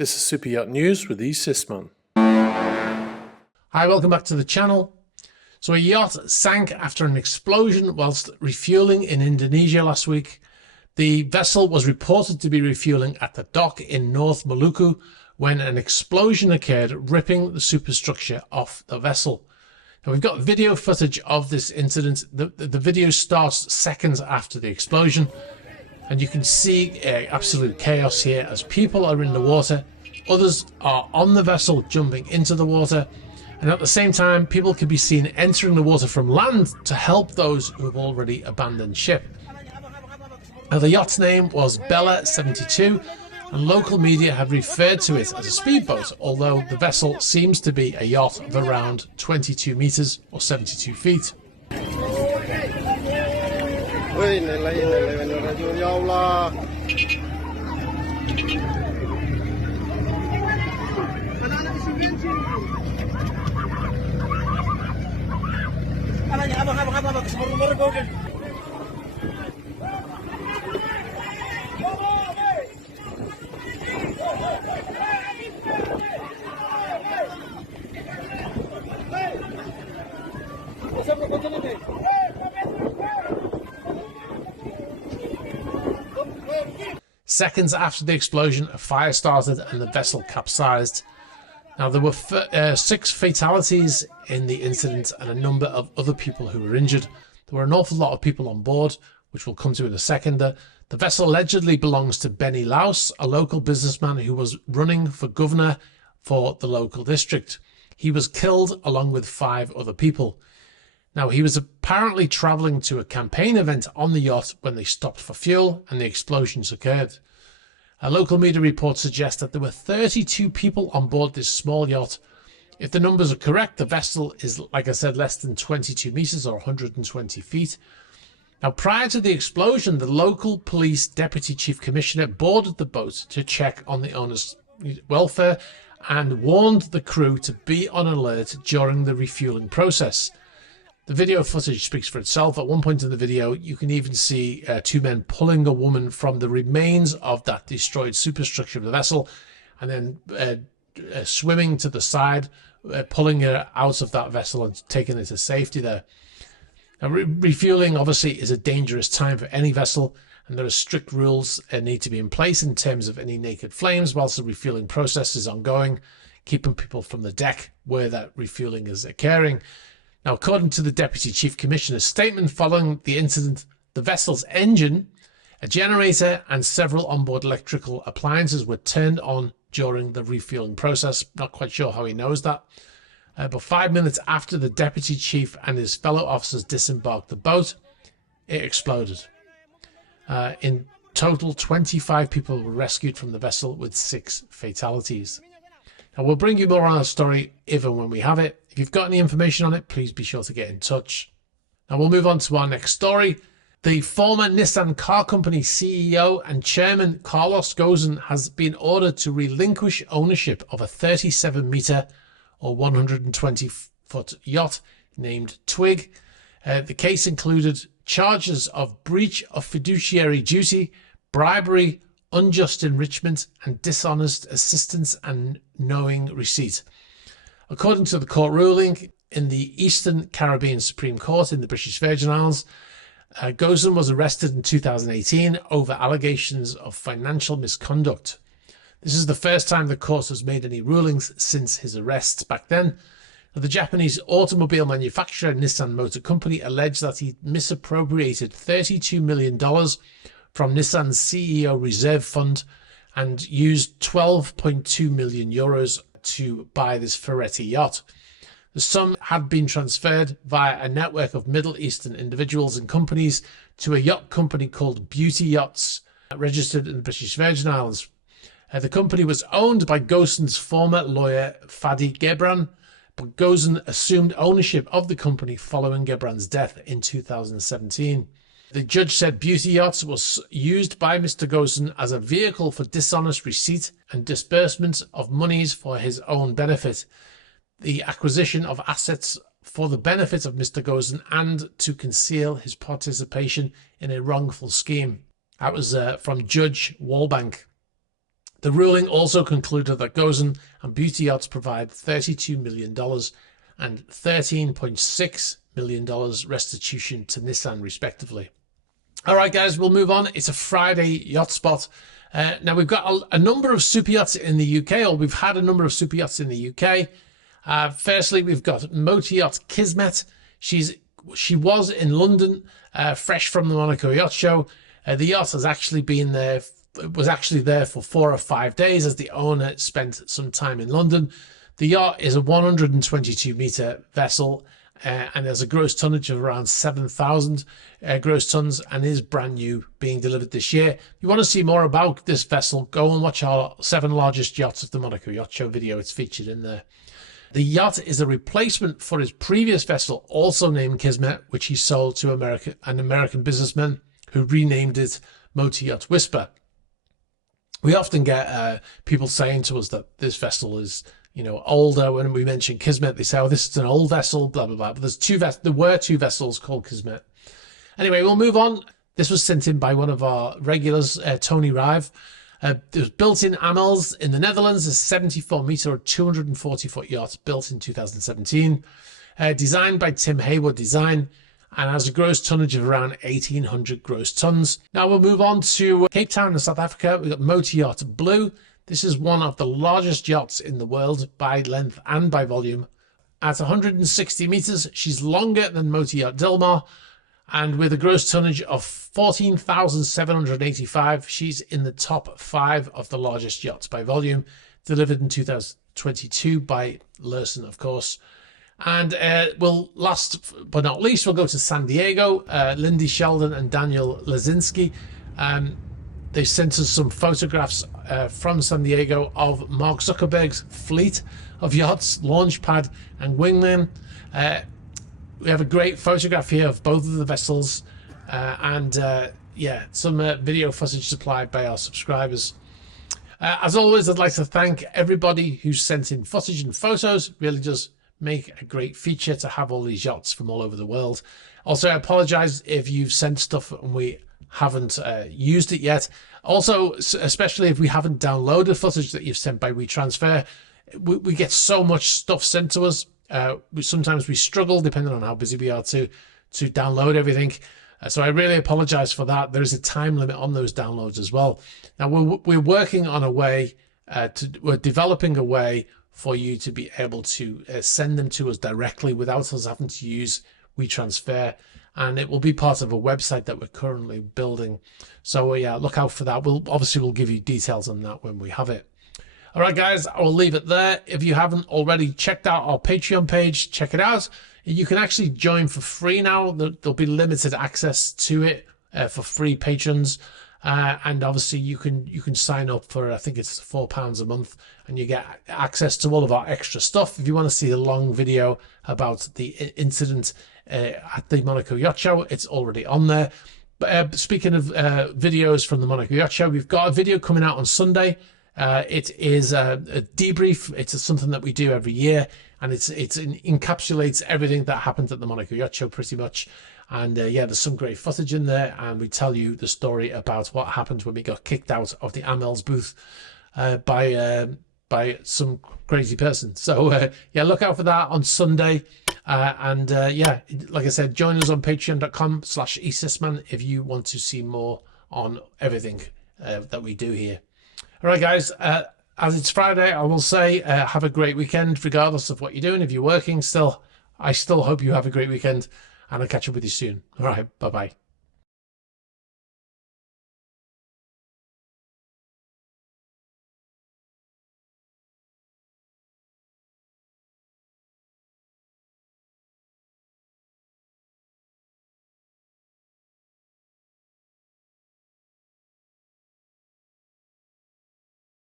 This is Super Yacht News with E. Sisman. Hi, welcome back to the channel. So a yacht sank after an explosion whilst refueling in Indonesia last week. The vessel was reported to be refueling at the dock in North Maluku when an explosion occurred, ripping the superstructure off the vessel. Now we've got video footage of this incident. The video starts seconds after the explosion, and you can see absolute chaos here as people are in the water, others are on the vessel jumping into the water, and at the same time people can be seen entering the water from land to help those who have already abandoned ship. Now the yacht's name was Bella 72, and local media have referred to it as a speedboat, although the vessel seems to be a yacht of around 22 meters or 72 feet. Seconds after the explosion, a fire started and the vessel capsized. Now there were 6 fatalities in the incident and a number of other people who were injured. There were an awful lot of people on board, which we'll come to in a second. The vessel allegedly belongs to Benny Laus, a local businessman who was running for governor for the local district. He was killed along with 5 other people. Now, he was apparently travelling to a campaign event on the yacht when they stopped for fuel and the explosions occurred. A local media report suggests that there were 32 people on board this small yacht. If the numbers are correct, the vessel is, like I said, less than 22 meters or 120 feet. Now, prior to the explosion, the local police deputy chief commissioner boarded the boat to check on the owner's welfare and warned the crew to be on alert during the refueling process. The video footage speaks for itself. At one point in the video, you can even see 2 men pulling a woman from the remains of that destroyed superstructure of the vessel and then swimming to the side, pulling her out of that vessel and taking her to safety there. Now, refueling obviously is a dangerous time for any vessel, and there are strict rules that need to be in place in terms of any naked flames whilst the refueling process is ongoing, keeping people from the deck where that refueling is occurring. Now, according to the Deputy Chief Commissioner's statement following the incident, the vessel's engine, a generator and several onboard electrical appliances were turned on during the refueling process. Not quite sure how he knows that. But 5 minutes after the Deputy Chief and his fellow officers disembarked the boat, it exploded. In total, 25 people were rescued from the vessel with 6 fatalities. Now, we'll bring you more on our story if and when we have it. If you've got any information on it, please be sure to get in touch. Now, we'll move on to our next story. The former Nissan car company CEO and chairman Carlos Ghosn has been ordered to relinquish ownership of a 37-meter or 120-foot yacht named Twig. The case included charges of breach of fiduciary duty, bribery, unjust enrichment, and dishonest assistance and knowing receipt. According to the court ruling in the Eastern Caribbean Supreme Court in the British Virgin Islands, Ghosn was arrested in 2018 over allegations of financial misconduct. This is the first time the court has made any rulings since his arrest back then. The Japanese automobile manufacturer Nissan Motor Company alleged that he misappropriated $32 million from Nissan's CEO Reserve Fund and used 12.2 million euros to buy this Ferretti yacht. The sum had been transferred via a network of Middle Eastern individuals and companies to a yacht company called Beauty Yachts, registered in the British Virgin Islands. The company was owned by Ghosn's former lawyer Fadi Gebran, but Ghosn assumed ownership of the company following Gebran's death in 2017. The judge said Beauty Yachts was used by Mr. Ghosn as a vehicle for dishonest receipt and disbursement of monies for his own benefit, the acquisition of assets for the benefit of Mr. Ghosn, and to conceal his participation in a wrongful scheme. That was from Judge Walbank. The ruling also concluded that Gozen and Beauty Yachts provide $32 million and $13.6 million restitution to Nissan, respectively. All right, guys, we'll move on. It's a Friday Yotspot. Now, we've got a number of super yachts in the UK, or we've had a number of super yachts in the UK. Firstly, we've got motor yacht Kismet. She was in London, fresh from the Monaco Yacht Show. The yacht has actually been there, was actually there for 4 or 5 days as the owner spent some time in London. The yacht is a 122-meter vessel and has a gross tonnage of around 7,000 gross tons and is brand new, being delivered this year. If you want to see more about this vessel, go and watch our 7 largest yachts of the Monaco Yacht Show video. It's featured in there. The yacht is a replacement for his previous vessel, also named Kismet, which he sold to an American businessman who renamed it Motor Yacht Whisper. We often get people saying to us that this vessel is, you know, older. When we mention Kismet, they say, "Oh, this is an old vessel," blah blah blah. But there were 2 vessels called Kismet. Anyway, we'll move on. This was sent in by one of our regulars, Tony Rive. It was built in Amels in the Netherlands, a 74-meter or 240-foot yacht built in 2017. Designed by Tim Hayward Design, and has a gross tonnage of around 1,800 gross tons. Now we'll move on to Cape Town in South Africa. We've got Motor Yacht Blue. This is one of the largest yachts in the world by length and by volume. At 160 meters, she's longer than Motor Yacht Dilmar, and with a gross tonnage of 14,785, she's in the top 5 of the largest yachts by volume, delivered in 2022 by Lursen, of course. And last but not least, we'll go to San Diego. Lindy Sheldon and Daniel Lazinski. They sent us some photographs from San Diego of Mark Zuckerberg's fleet of yachts, Launchpad and Wingman. We have a great photograph here of both of the vessels, and some video footage supplied by our subscribers. As always, I'd like to thank everybody who sent in footage and photos. It really does make a great feature to have all these yachts from all over the world. Also, I apologize if you've sent stuff and we haven't used it yet. Also, especially if we haven't downloaded footage that you've sent by WeTransfer, we get so much stuff sent to us. Sometimes we struggle, depending on how busy we are, to download everything. So I really apologize for that. There is a time limit on those downloads as well. Now we're working on a way we're developing a way for you to be able to send them to us directly without us having to use WeTransfer, and it will be part of a website that we're currently building. So yeah, look out for that. We'll give you details on that when we have it. All right, guys, I will leave it there. If you haven't already checked out our Patreon page, check it out. You can actually join for free now. There'll be limited access to it for free patrons. And obviously you can sign up for, I think it's £4 a month, and you get access to all of our extra stuff. If you want to see a long video about the incident at the Monaco Yacht Show, it's already on there. But speaking of videos from the Monaco Yacht Show, we've got a video coming out on Sunday. It is a debrief. It's something that we do every year, and it encapsulates everything that happened at the Monaco Yacht Show pretty much. And yeah, there's some great footage in there, and we tell you the story about what happened when we got kicked out of the Amels booth by some crazy person. So yeah, look out for that on Sunday. Yeah, like I said, join us on patreon.com/esysman if you want to see more on everything that we do here. All right, guys, as it's Friday, I will say have a great weekend, regardless of what you're doing. If you're working still, I still hope you have a great weekend, and I'll catch up with you soon. All right, bye-bye.